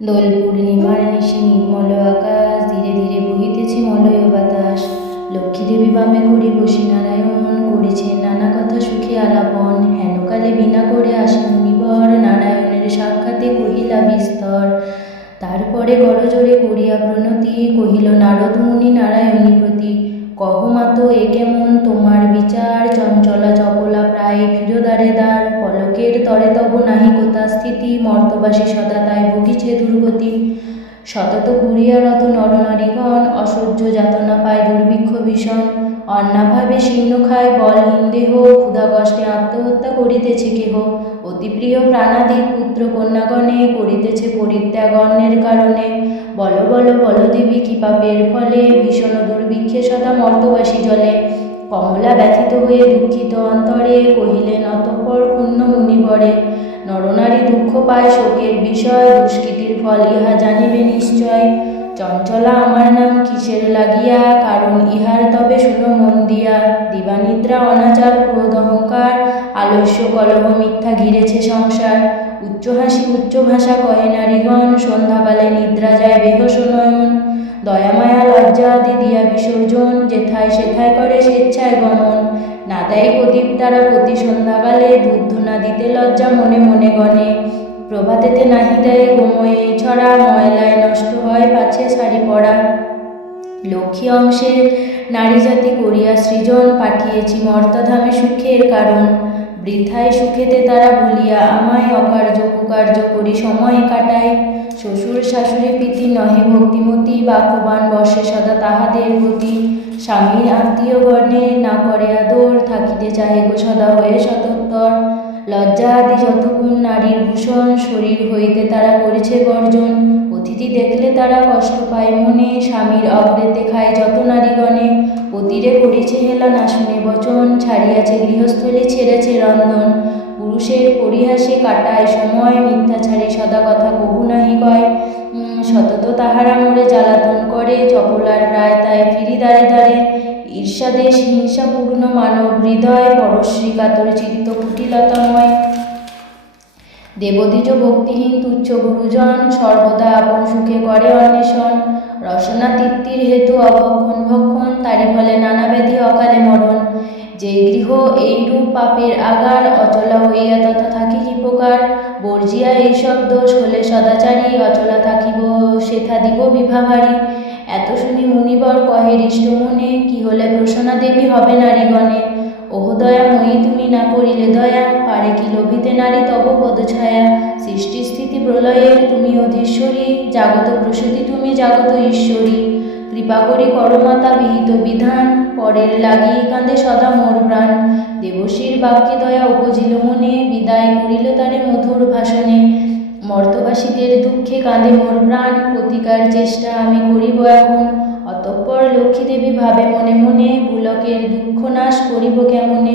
দোল পূর্ণিমার নিশি নির্মল আকাশ, ধীরে ধীরে বহিতেছে মলয় বাতাস। লক্ষ্মীদেবী বামে করি বসি নারায়ণ, করেছেন নানা কথা সুখে আলাপন। হেনকালে বিনা করে আসে মুনিবর, নারায়ণের সাক্ষাতে কহিলা বিস্তর। তারপরে গড়জোড়ে করিয়া প্রণতি, কহিল নারদ মুনি নারায়ণী প্রতি। কহ মাতো এ কেমন তোমার বিচার, চঞ্চলা চপলা প্রায় ফিরোদারে দ্বার। পলকের তরে তব নাহি কোথা স্থিতি, মর্তবাসী সদা তাই ভুগিছে দুর্গতি। সতত কুরিয়ারত নরনারীগণ, অসহ্য যাতনা পায় দুর্ভিক্ষ ভীষণ। অন্নাভাবে শীর্ণ খায় বলহীন দেহ, ক্ষুধা কষ্টে আত্মহত্যা করিতেছে কেহ। অতি প্রিয় প্রাণাদি পুত্র কন্যাগণে, করিতেছে পরিত্যাগ অন্যের কারণে। বল বল বল দেবী কি পাপের ফলে, ভীষণ দুর্ভিক্ষে সদা মর্তবাসী জলে। কমলা ব্যথিত হয়ে দুঃখিত অন্তরে, কহিলেন অতঃপর ক্ষুণ্ণ মুনিবরে। নরনারী দুঃখ পায় শোকের বিষয়, দুষ্কৃতির ফল ইহা জানিবে নিশ্চয়। চঞ্চলা আমার নাম কিসের লাগিয়া, কারণ ইহার তবে শুনো মন দিয়া। দিবানিদ্রা অনাচার ক্রোধ অহংকার, আলস্য কলহ মিথ্যা ঘিরেছে সংসার। উচ্চ হাসি উচ্চ ভাষা কহে নারীগণ, সন্ধ্যাকালে নিদ্রা যায় বেহস নয়ন। দয়ামায়া লজ্জা আদি দিয়া বিসর্জন, যেথায় সেথায় করে স্বেচ্ছায় গমন। না দেয় প্রদীপ তারা প্রতি সন্ধ্যাকালে, দুধ না দিতে লজ্জা মনে মনে গণে। প্রভাতেতে নাহি দেয় গোময়ে ছড়া, ময়লায় নষ্ট হয় পাছে শাড়ি পরা। লক্ষ্মী অংশে নারী জাতি করিয়া সৃজন, পাঠিয়েছি মর্তাধামে সুখের কারণ। বৃথায় সুখেতে তারা ভুলিয়া আমায়, অকার্য কুকার্য করি সময় কাটায়। শ্বশুর শাশুড়ি প্রীতি নহে ভক্তিমতী, বাক্যবান বর্ষে সদা তাহাদের গতি। স্বামীর আত্মীয় গণে না করে আদর, থাকিতে চাহে গো সদা হয়ে সতর্তর। লজ্জা আদি যত গুণ নারীর ভূষণ, শরীর হইতে তারা করেছে বর্জন। অতিথি দেখলে তারা কষ্ট পায় মনে, স্বামীর অগ্রেতে খায় যত নারীগণে। পতিরে করিছে হেলা না শুনে বচন, ছাড়িয়াছে গৃহস্থলী ছেড়েছে রন্ধন। পুরুষের পরিহাসে কাটায় সময়, মিথ্যা ছাড়ি সদা কথা কবু নাহি কয়। সতত তাহারা মোরে জ্বালাতন করে, চপলার প্রায় তাই ফিরি দ্বারে দ্বারে। ঈর্ষাদেশ হিংসাপূর্ণ মানব হৃদয়, পরশ্রী কাতর চিত্ত কুটিলতাময়। দেবদ্বিজ ভক্তিহীন তুচ্ছ গুরুজন, সর্বদা আপন সুখে করে অন্বেষণ। রসনা তৃপ্তির হেতু অভক্ষণ ভক্ষণ, তারি ফলে নানা ব্যাধি অকালে মরণ। যে গৃহ এইরূপ পাপের আগার, অচলা হইয়া তথা থাকি কি প্রকার। বর্জিয়া এইসব দোষ হলে সদাচারী, অচলা থাকিব সেথা দিব বিভাভারী। এত শুনি মুনিবর কহে হৃষ্ট মনে, কি হলে প্রসন্না দেবী হবে নারীগণে। ওহ দয়াময়ী তুমি না করিলে দয়া, পারে কি লোভিতে নারী তব পদছায়া। সৃষ্টি স্থিতি প্রলয়ের তুমি অধীশ্বরী, জাগত প্রসূতি তুমি জাগত ঈশ্বরী। কৃপা করি করমাতা বিহিত বিধান, পরের লাগি কাঁদে সদা মোর প্রাণ। দেবশীর বাক্যে দয়া উপজিল মনে, বিদায় করিল তারে মধুর ভাষণে। মর্তবাসীদের দুঃখে কাঁদে মোর প্রাণ, প্রতিকার চেষ্টা আমি করিব এখন। অতঃপর লক্ষ্মীদেবী ভাবে মনে মনে, ভুলকের দুঃখ নাশ করিব কেমনে।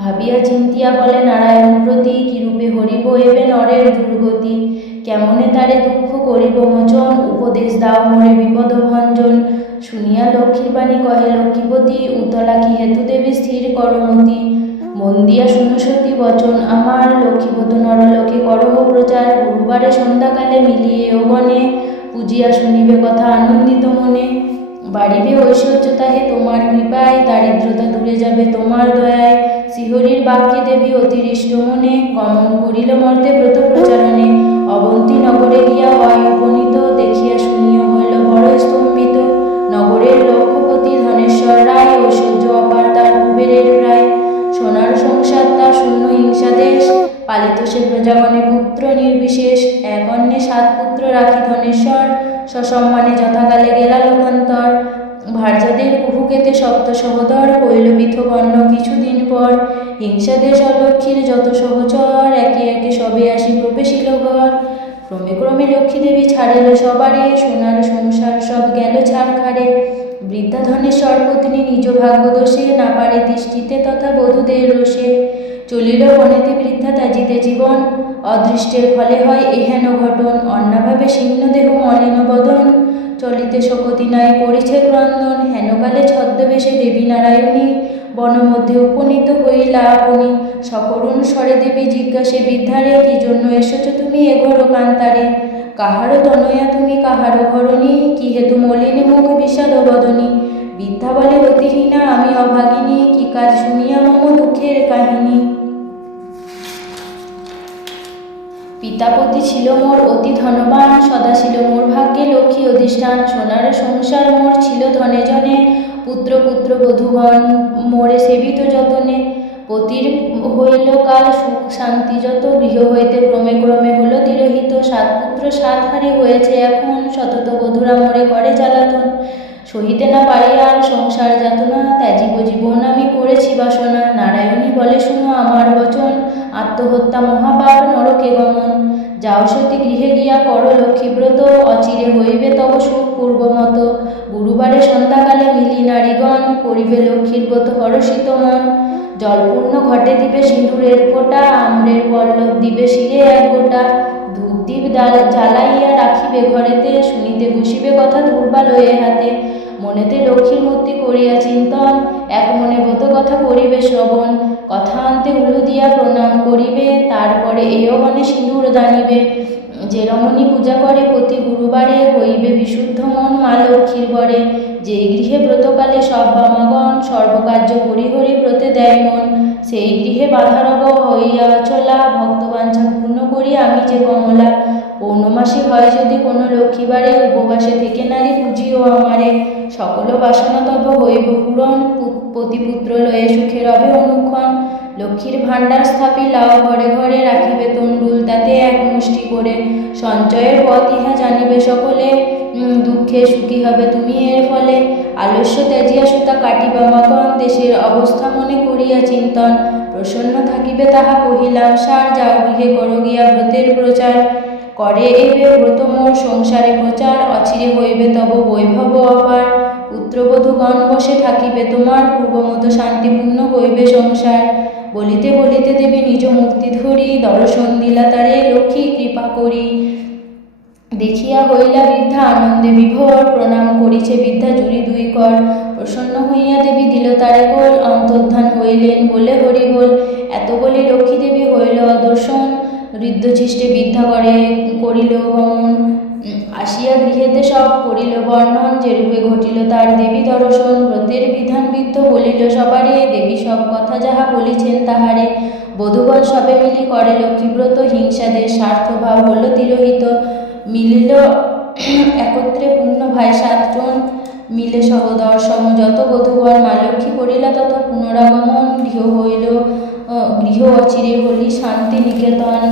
ভাবিয়া চিন্তিয়া বলে নারায়ণ প্রতি, কিরূপে হরিব এবে নরের দুর্গতি। কেমনে তারে দুঃখ করিব মোচন, উপদেশ দাও মোরে বিপদ ভঞ্জন। শুনিয়া লক্ষ্মীর বাণী কহে লক্ষ্মীপতি, উতলা কি হেতু দেবী স্থির করমতি। মন দিয়া শুনো সতী বচন আমার, লক্ষ্মীপত নরলোকে করহ প্রচার। গুরুবারে সন্ধ্যাকালে মিলিয়ে ওবনে, পূজিয়া শুনিবে কথা আনন্দিত মনে। বাড়িবে ঐশ্বর্য তাহে তোমার কৃপায়, দারিদ্রতা দূরে যাবে তোমার দয়ায়। শ্রীহরির বাক্যে দেবী অতিরিষ্ট মনে, গমন করিল মর্তে ব্রত প্রচারণে। অবন্তী নগরে গিয়া হয় উপনীত, দেখিয়া শুনিয়া হইল বড় স্তম্ভিত। নগরের লক্ষ্যপতি ধনেশ্বর রায়, ঐশ্বর্য অপার তার কুবেরের প্রায়। সোনার সংসার তার শূন্য হিংসাদেশ, পালিত সে প্রজাগণে পুত্র নির্বিশেষ। এক অন্যে 7 পুত্র রাখি ধনেশ্বর, সসম্মানে যথাকালে গেলা লোকান্তর। ভার্যাদের কুহুকেতে সপ্ত সহোদর, কইল পৃথক অন্য কিছুদিন পর। হিংসাদেশ অলক্ষ্মীর যত সহচর, একে একে সবে আসি প্রবেশিল ঘর। ক্রমে ক্রমে লক্ষ্মীদেবী ছাড়িল সবারে, সোনার সংসার সব গেল ছাড়খাড়ে। বৃদ্ধা ধনেশ্বর পত্নী নিজ ভাগ্য দোষে, না পারে তিষ্ঠিতে তথা বধূদের রোষে। চলিল বনেতে বৃদ্ধা ত্যাজিতে জীবন, অদৃষ্টের ফলে হয় এহেন ঘটন। অন্নাভাবে শীর্ণ দেহ মলিন বদন, চলিতে শকতি নাই করিছে ক্রন্দন। হেনকালে ছদ্মবেশে দেবী নারায়ণী, বন মধ্যে উপনীত হইলা আপনি। সকরুণ স্বরে দেবী জিজ্ঞাসে বৃদ্ধারে, কি জন্য এসেছ তুমি এঘোর কান্তারে। কাহারও তনয়া তুমি কাহারও ঘরণী, কি হেতু মলিনী মুখ বিষাদ বদনী। বৃদ্ধা বলে অতিহীনা আমি অভাগিনী, কি কাজ শুনিয়া মম দুঃখের কাহিনী। পিতাপতি ছিল মোর অতি ধনবান, সদা ছিল মোর ভাগ্যে লক্ষ্মী অধিষ্ঠান। সোনার সংসার মোর ছিল ধনে জনে, পুত্র পুত্র বধূগণ মোরে সেবিত যতনে। পতির হইল কাল সুখ শান্তি যত, গৃহ হইতে ক্রমে ক্রমে হল তিরোহিত। সাত পুত্র সাত হারে হয়েছে এখন, সতত বধূরা মোরে করে জ্বালাতন। সহিতে না পারি আর সংসার যাতনা, ত্যাজিব জীবন আমি করেছি বাসনা। নারায়ণী বলে শুনো আমার বচন, আত্মহত্যা মহাপাপ নরকে গমন। যাও সতী গৃহে গিয়া কর লক্ষ্মীব্রত, অচিরে হইবে তব সুখ পূর্বমত। গুরুবারে সন্ধ্যাকালে মিলি নারীগণ, করিবে লক্ষ্মীর ব্রত হরষিত মন। জলপূর্ণ ঘটে দিবে সিঁদুরের ফোঁটা, আম্রের পল্লব দিবে শিরে এক গোটা। ধূপ দীপ জ্বালাইয়া রাখিবে ঘরেতে, শুনিতে বসিবে কথা দুর্বা লয়ে হাতে। মনেতে লক্ষ্মীর মূর্তি করিয়া চিন্তন, এক মনে ব্রত কথা করিবে শ্রবণ। কথা আনতে উলু দিয়া প্রণাম করিবে, তারপরে এও মনে সিঁদুর দানিবে। যে রমণী পূজা করে প্রতি গুরুবারে, হইবে বিশুদ্ধ মন মা লক্ষ্মীর বরে। যে গৃহে ব্রতকালে সব বামাগণ, সর্বকার্য পরিহরি ব্রতে দেয় মন। সেই গৃহে বাধারব হইয়া চলা, ভক্তবাঞ্ছা পূর্ণ করি আমি যে কমলা। পৌর্ণমাসী হয় যদি কোনো লক্ষ্মীবারে, উপবাসে থেকে নারী পুজিও আমারে। সকল বাসনা তব হইব পূরণ, পতিপুত্র লয়ে সুখে রবে অনুক্ষণ। লক্ষ্মীর ভাণ্ডার স্থাপিলাও ঘরে ঘরে, রাখিবে তণ্ডুল তাতে এক মুষ্টি করে। সঞ্চয়ের পথ ইহা জানিবে সকলে, দুঃখে সুখী হবে তুমি এর ফলে। আলস্য ত্যাজিয়া সুতা কাটিবা মাগণ, দেশের অবস্থা মনে করিয়া চিন্তন। প্রসন্ন থাকিবে তাহা কহিলাম সার, যাও গৃহে করো গিয়া ব্রতের প্রচার। করে এবে ব্রত মোর সংসারে প্রচার, অচিরে হইবে তব বৈভব অপার। পুত্রবধূগণ বসে থাকিবে তোমার, পূর্বমতো শান্তিপূর্ণ হইবে সংসার। বলিতে বলিতে দেবী নিজ মূর্তি ধরি, দর্শন দিলা তারে লক্ষ্মী কৃপা করি। দেখিয়া হইলা বৃদ্ধা আনন্দে বিভোর, প্রণাম করিছে বৃদ্ধা জুড়ি দুই কর। প্রসন্ন হইয়া দেবী দিল তারে কোল, অন্তর্ধান হইলেন বলে হরি বল। এত বলি লক্ষ্মী দেবী হইল অদর্শন, ঋদ্ধচিষ্টে বৃদ্ধা করে করিল গমন। আসিয়া গৃহেতে সব করিল বর্ণন, যেরূপে ঘটিল তার দেবী দর্শন। ব্রতের বিধান বিদ্ধ বলিল সবারে, দেবী সব কথা যাহা বলিছেন তাহারে। বধূগণ সবে মিলি করে লক্ষ্মীব্রত, হিংসাদের স্বার্থভাব হল তিরোহিত। মিলিল একত্রে পূর্ণ ভাই সাতজন, মিলে সহদর সম যত বধূগণ। মা লক্ষ্মী করিলা তথা পুনরাগমন, গৃহ অচিরে হলি শান্তি নিকেতন।